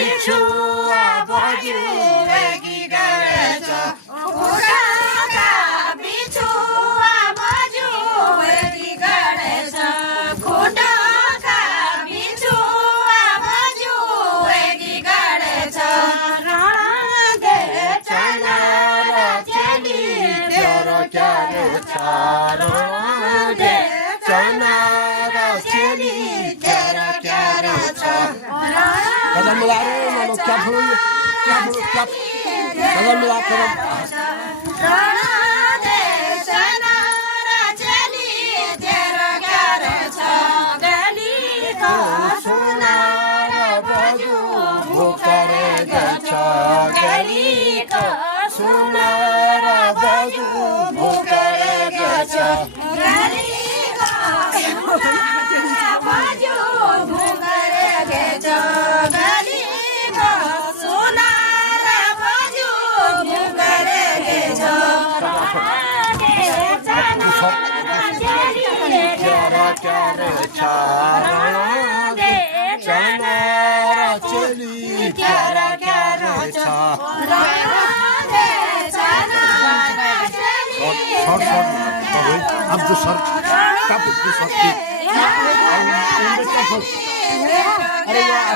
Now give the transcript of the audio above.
बिछुआ बजुएकी गरेछ खुटाका बिछुआ बजुएकी गरेछ खुटाका बिछुआ बजुएकी गरेछ रणदे चना र चेली तेरो क्यारे छ रणदे चना र चेली तेरो क्यारे छ Kadang melari, nama cap dulu, cap. Kadang melari. रणदे चना र चेली तेरो क्यारे छ गलीको सुना र बजु Bukarega cha, गलीको सुना र बजु bukarega cha. गलीको सुना बजु भुगरेछ गलीको सुना र बजु भुगरेछ Cara cara cara, chana ra cheli, cara cara cha. Short, अब जो शर्ट कब जो शर्ट की अरे यार